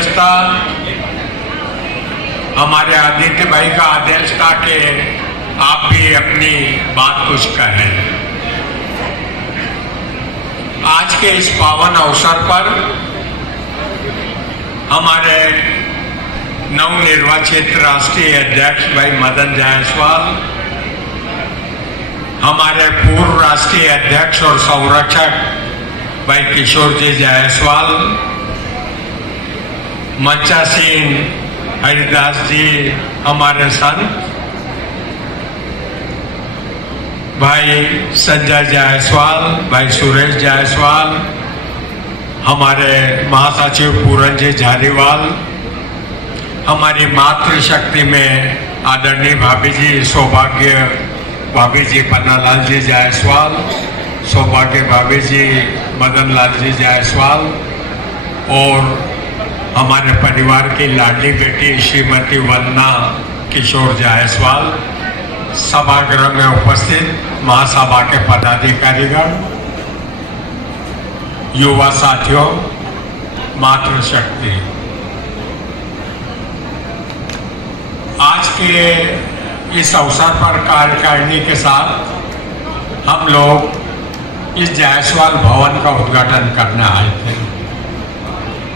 अध्यक्षता, हमारे आदित्य भाई का आदेश था कि आप भी अपनी बात कुछ कहें। आज के इस पावन अवसर पर हमारे नवनिर्वाचित राष्ट्रीय अध्यक्ष भाई मदन जायसवाल, हमारे पूर्व राष्ट्रीय अध्यक्ष और संरक्षक भाई किशोर जी जायसवाल, मंचासीन हरिदास जी हमारे संत, भाई संजय जायसवाल, भाई सुरेश जायसवाल, हमारे महासचिव पूरन जी झारीवाल, हमारी मातृशक्ति में आदरणीय भाभी जी सौभाग्य भाभी जी पन्नालाल जी जायसवाल, सौभाग्य भाभी जी मदन लाल जी जायसवाल और हमारे परिवार की लाडली बेटी श्रीमती वंदना किशोर जायसवाल, सभागृह में उपस्थित महासभा के पदाधिकारीगण, युवा साथियों, मातृशक्ति, आज के इस अवसर पर कार्यकारिणी के साथ हम लोग इस जायसवाल भवन का उद्घाटन करने आए थे।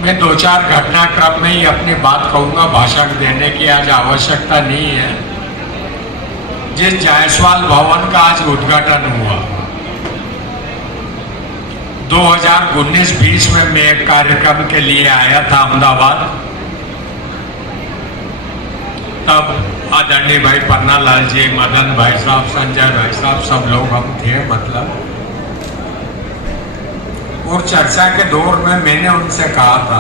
मैं दो चार घटनाक्रम में ही अपनी बात कहूंगा, भाषण देने की आज आवश्यकता नहीं है। जिस जायसवाल भवन का आज उद्घाटन हुआ, 2019-20 में मैं एक कार्यक्रम के लिए आया था अहमदाबाद। तब आदरणीय भाई पन्नालाल जी, मदन भाई साहब, संजय भाई साहब, सब लोग हम थे मतलब। और चर्चा के दौर में मैंने उनसे कहा था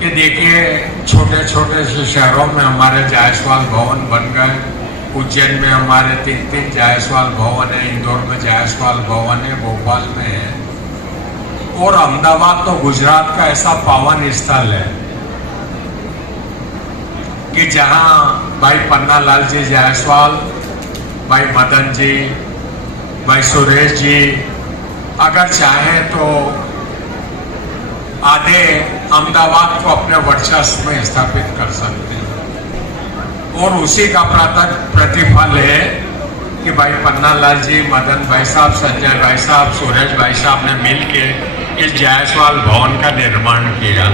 कि देखिए छोटे छोटे से शहरों में हमारे जायसवाल भवन बन गए। उज्जैन में हमारे 3 जायसवाल भवन है, इंदौर में जायसवाल भवन है, भोपाल में है, और अहमदाबाद तो गुजरात का ऐसा पावन स्थल है कि जहां भाई पन्नालाल जी जायसवाल, भाई मदन जी, भाई सुरेश जी अगर चाहे तो आधे अहमदाबाद को अपने वर्चस्व में स्थापित कर सकते हैं। और उसी का प्रतिफल है कि भाई पन्नालाल जी, मदन भाई साहब, संजय भाई साहब, सुरेश भाई साहब ने मिलकर इस जायसवाल भवन का निर्माण किया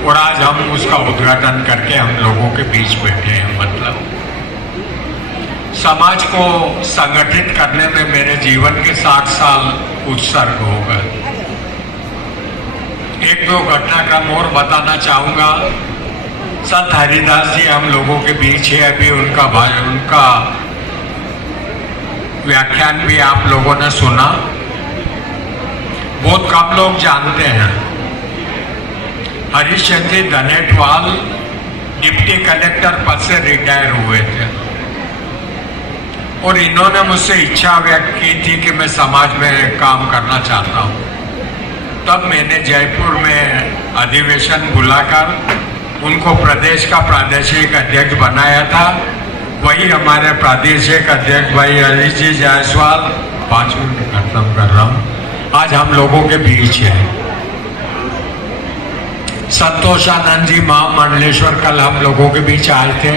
और आज हम उसका उद्घाटन करके हम लोगों के बीच बैठे हैं। मतलब समाज को संगठित करने में मेरे जीवन के 60 साल उत्सर्ग हो गए। एक दो घटनाक्रम और बताना चाहूंगा। संत हरिदास जी हम लोगों के बीच है, अभी उनका व्याख्यान भी आप लोगों ने सुना। बहुत कम लोग जानते हैं, हरिश्चंद्र जी धनेटवाल डिप्टी कलेक्टर पद से रिटायर हुए थे और इन्होंने मुझसे इच्छा व्यक्त की थी कि मैं समाज में काम करना चाहता हूँ। तब मैंने जयपुर में अधिवेशन बुलाकर उनको प्रदेश का प्रादेशिक अध्यक्ष बनाया था। वही हमारे प्रादेशिक अध्यक्ष भाई हरीश जी जायसवाल, 5 मिनट खत्म कर रहा हूँ, आज हम लोगों के बीच है। संतोषानंद जी महामंडलेश्वर कल हम लोगों के बीच आए थे।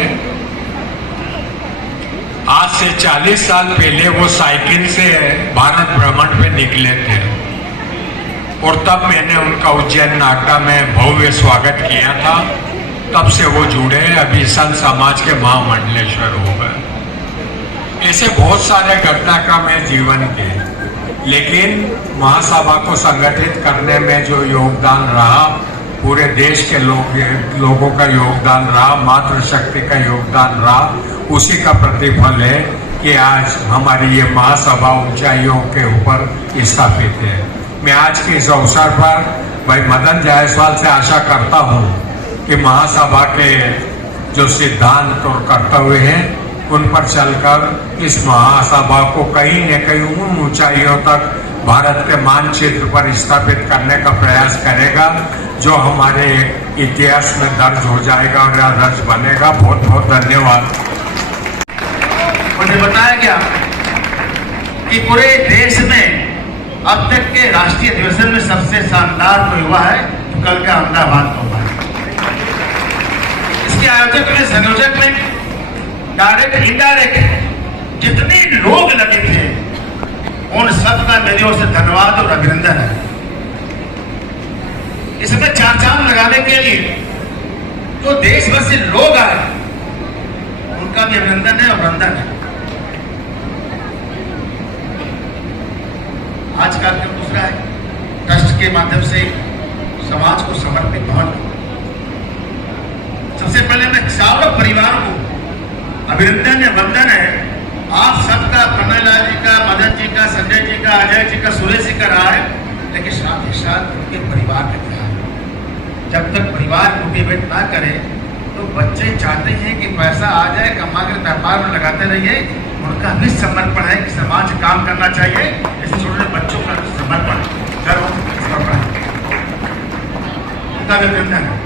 आज से 40 साल पहले वो साइकिल से भारत भ्रमण पे निकले थे और तब मैंने उनका उज्जैन नागदा में भव्य स्वागत किया था। तब से वो जुड़े, अभी संत समाज के महामंडलेश्वर हो गए। ऐसे बहुत सारे घटनाक्रम है जीवन के, लेकिन महासभा को संगठित करने में जो योगदान रहा, पूरे देश के लोगों का योगदान रहा, मातृशक्ति का योगदान रहा, उसी का प्रतिफल है कि आज हमारी ये महासभा ऊंचाइयों के ऊपर स्थापित है। मैं आज के इस अवसर पर भाई मदन जायसवाल से आशा करता हूँ कि महासभा के जो सिद्धांत और कर्तव्य हैं उन पर चलकर इस महासभा को कहीं न कहीं उन ऊंचाइयों तक भारत के मानचित्र पर स्थापित करने का प्रयास करेगा, जो हमारे इतिहास में दर्ज हो जाएगा और दर्ज बनेगा। बहुत बहुत धन्यवाद। मुझे बताया गया कि पूरे देश में अब तक के राष्ट्रीय अधिवेशन में सबसे शानदार तो हुआ है कल का अहमदाबाद का हुआ। इसके आयोजक में, संयोजक में, डायरेक्ट इनडायरेक्ट जितने लोग लगे थे उन सबका मेरी ओर से धन्यवाद और अभिनंदन है। इसमें चार चांद लगाने के लिए जो देश भर से लोग आए उनका भी अभिनंदन है और वंदन है। आज का कार्यक्रम दूसरा है, ट्रस्ट के माध्यम से समाज को समर्पित भवन। सबसे पहले मैं चारों परिवार को अभिनंदन है, वंदन है। आप सबका, पन्नालाल जी का, मदन जी का, संजय जी का, अजय जी का, सुरेश जी का रहा है, लेकिन साथ ही साथ उनके परिवार का रहा है। जब तक परिवार मोटिवेट ना करे तो बच्चे चाहते हैं कि पैसा आ जाए, कमा कर व्यापार में लगाते रहिए। उनका भी समर्पण है कि समाज काम करना चाहिए। ऐसे छोटे बच्चों का समर्पण, समर्पण उनका भी अभिनंदन है।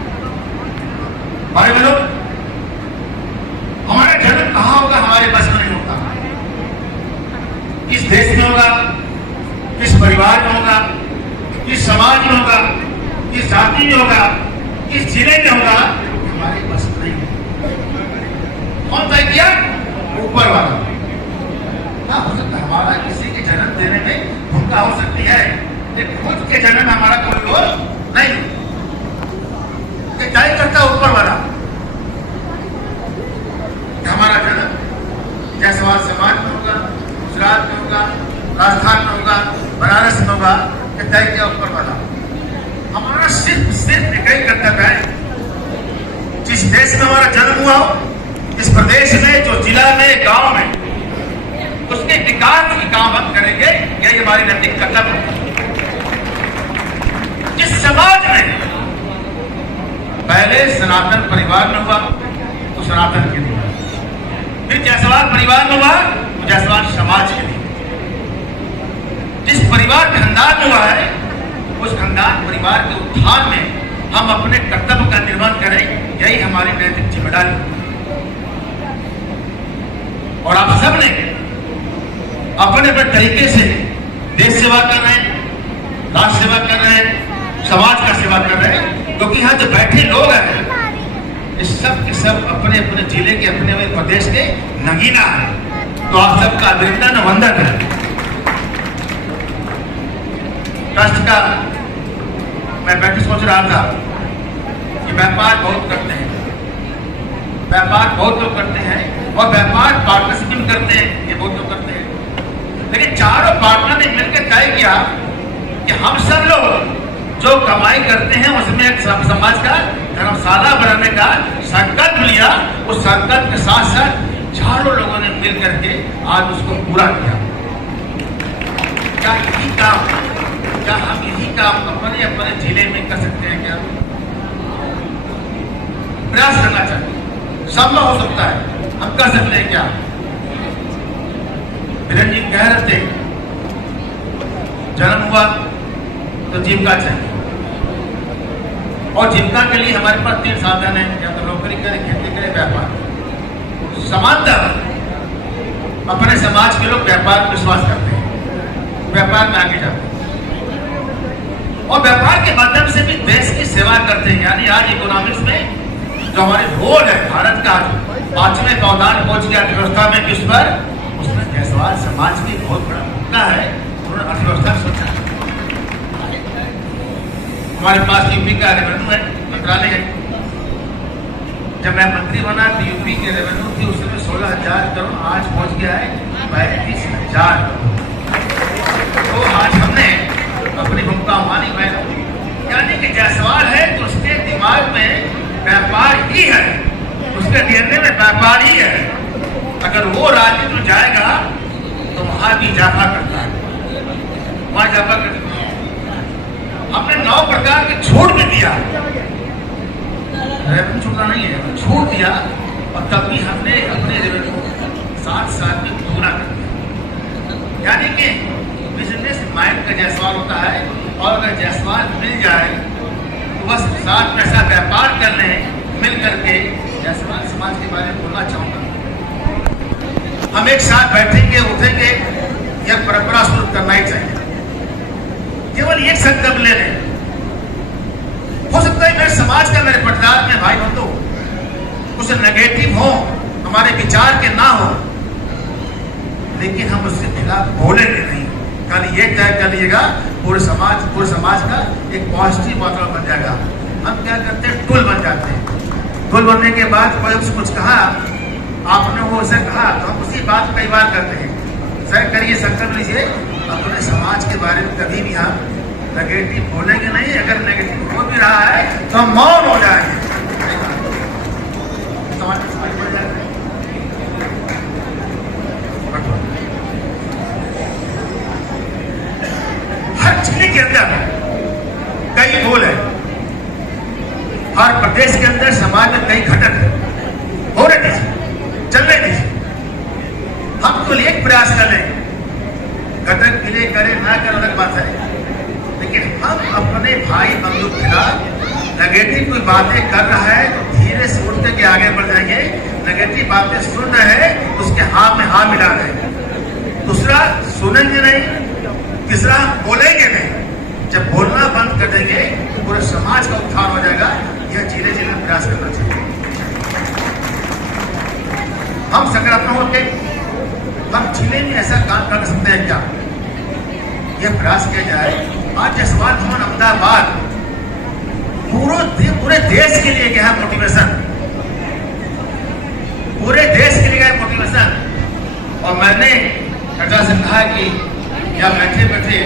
भाई बहनों, हमारा जन्म कहाँ होगा हमारे बस में नहीं होता। किस देश में होगा, किस परिवार में होगा, किस समाज में होगा, किस जाति में होगा, किस जिले में होगा, हमारे बस में नहीं। कौन तय किया? ऊपर वाला। हाँ, हो सकता है हमारा किसी के जन्म देने में भूमिका हो सकती है, लेकिन खुद के जन्म हमारा कोई रोल नहीं। तय करता ऊपर वाला। हमारा जन्म जायसवाल समाज में होगा, गुजरात में होगा, राजस्थान में होगा, बनारस में होगा, तय किया ऊपर वाला। हमारा सिर्फ एक ही कर्तव्य है, जिस देश में हमारा जन्म हुआ हो, इस प्रदेश में, जो जिला में, गांव में, उसके विकास की काम हम करेंगे। यही हमारी नैतिक कर्तव्य है। जिस समाज में पहले सनातन परिवार में हुआ तो सनातन के लिए, फिर जायसवाल परिवार में हुआ तो जायसवाल समाज के लिए, जिस परिवार खानदान में हुआ है उस खानदान परिवार के उत्थान में हम अपने कर्तव्य का निर्वहन करें। यही हमारी नैतिक जिम्मेदारी। और आप सब ने अपने अपने तरीके से देश सेवा कर रहे हैं, राष्ट्र सेवा कर रहे हैं, समाज का सेवा कर रहे हैं। क्योंकि यहाँ जो बैठे लोग हैं इस सब के सब अपने अपने जिले के, अपने अपने प्रदेश के नगीना है। तो आप सबका अभिनंदन, वंदन है। ट्रस्ट का मैं बैठे सोच रहा था कि व्यापार बहुत करते हैं, व्यापार बहुत लोग करते हैं, और व्यापार पार्टनरशिप में करते हैं, ये बहुत लोग करते हैं। लेकिन चारों पार्टनर ने मिलकर तय किया कि हम सब लोग जो कमाई करते हैं उसमें एक समाज का धर्मशाला बनाने का संकल्प लिया। उस संकल्प के साथ साथ चारों लोगों ने मिल करके आज उसको पूरा किया। क्या यही काम, क्या हम यही काम अपने अपने जिले में कर सकते हैं? क्या प्रयास करना चाहिए, संभव हो सकता है, हम कर सकते हैं। क्या बीरेन जी कह रहे थे, जन्म हुआ तो जीविका चाहिए, और जीविका के लिए हमारे पास 3 साधन है, या तो नौकरी करें, खेती करें, व्यापार। समांतर अपने समाज के लोग व्यापार में विश्वास करते हैं, व्यापार में आगे जाते हैं, और व्यापार के माध्यम से भी देश की सेवा करते हैं। यानी आज इकोनॉमिक्स में जो हमारे रोल है, भारत का 5वें पावदान पहुंच गया अर्थव्यवस्था में विश्व पर, उसमें जायसवाल समाज की बहुत बड़ा भूमिका है। उन्होंने अर्थव्यवस्था सोचा। हमारे पास यूपी का रेवेन्यू है, मंत्रालय है। जब मैं मंत्री बना तो यूपी के रेवेन्यू थी उस समय 16,000 करोड़, आज पहुंच गया है 35,000 करोड़। तो आज हमने अपनी भूमिका मानी है। यानी कि जायसवाल है तो उसके दिमाग में व्यापार ही है, उसके डीएनए में व्यापार ही है। अगर वो राज्य में जाएगा तो वहां भी इजाफा करता है, वहां इजाफा करता है। हमने 9 प्रकार के छूट भी दिया, रेवेन्यू छूटना नहीं है, छूट दिया, और तब भी हमने अपने रेवेन्यू 7 साल में पूरा कर दिया। यानी कि बिजनेस माइंड का जायसवाल होता है, और अगर जायसवाल मिल जाए तो बस 7 पैसा व्यापार कर लें मिल करके। जायसवाल समाज के बारे में बोलना चाहूंगा, हम एक साथ बैठेंगे, उठेंगे, यह परंपरा शुरू करना ही चाहिए। केवल एक संकल्प ले लें, समाज के अंदर पटदार में भाई बंधु कुछ नेगेटिव हो, हमारे विचार के ना हो, लेकिन हम उसके खिलाफ बोलेंगे नहीं। कल ये तय कर लीजिएगा, पूरे समाज का एक पॉजिटिव वातावरण बन जाएगा। हम क्या करते हैं, टूल बन जाते हैं। टूल बनने के बाद कोई उसको कुछ कहा, आपने वो उसे कहा, तो हम उसी बात को कई बार करते हैं। सर करिए, संकल्प लीजिए, अपने समाज के बारे में कभी भी हम नेगेटिव बोलेंगे नहीं। अगर नेगेटिव हो भी रहा है तो हम मौन हो जाएंगे। हर जिले के अंदर कई बोल है, हर प्रदेश के अंदर समाज में कई घटक है, हो रहे दीजिए, चलने दीजिए। हम तो एक प्रयास करें, घटक मिले करें ना करें अलग बात है, लेकिन हम अपने भाई बंधु के खिलाफ नेगेटिव कोई बातें कर रहा है तो धीरे से उठते के आगे बढ़ जाएंगे। नेगेटिव बातें सुन रहे हैं, उसके हाँ में हाँ मिला रहे। दूसरा, सुनेंगे नहीं। तीसरा, बोलेंगे नहीं। जब बोलना बंद कर देंगे तो पूरे समाज का उत्थान हो जाएगा। यह जिले जिले में प्रयास करना चाहिए। हम सकारात्मक होकर हम जिले में ऐसा काम कर सकते हैं क्या, यह प्रयास किया जाए। आज जसवाल भवन अहमदाबाद पूरे देश के लिए क्या है मोटिवेशन, पूरे देश के लिए क्या है मोटिवेशन। और मैंने कटा से कहा कि या बैठे बैठे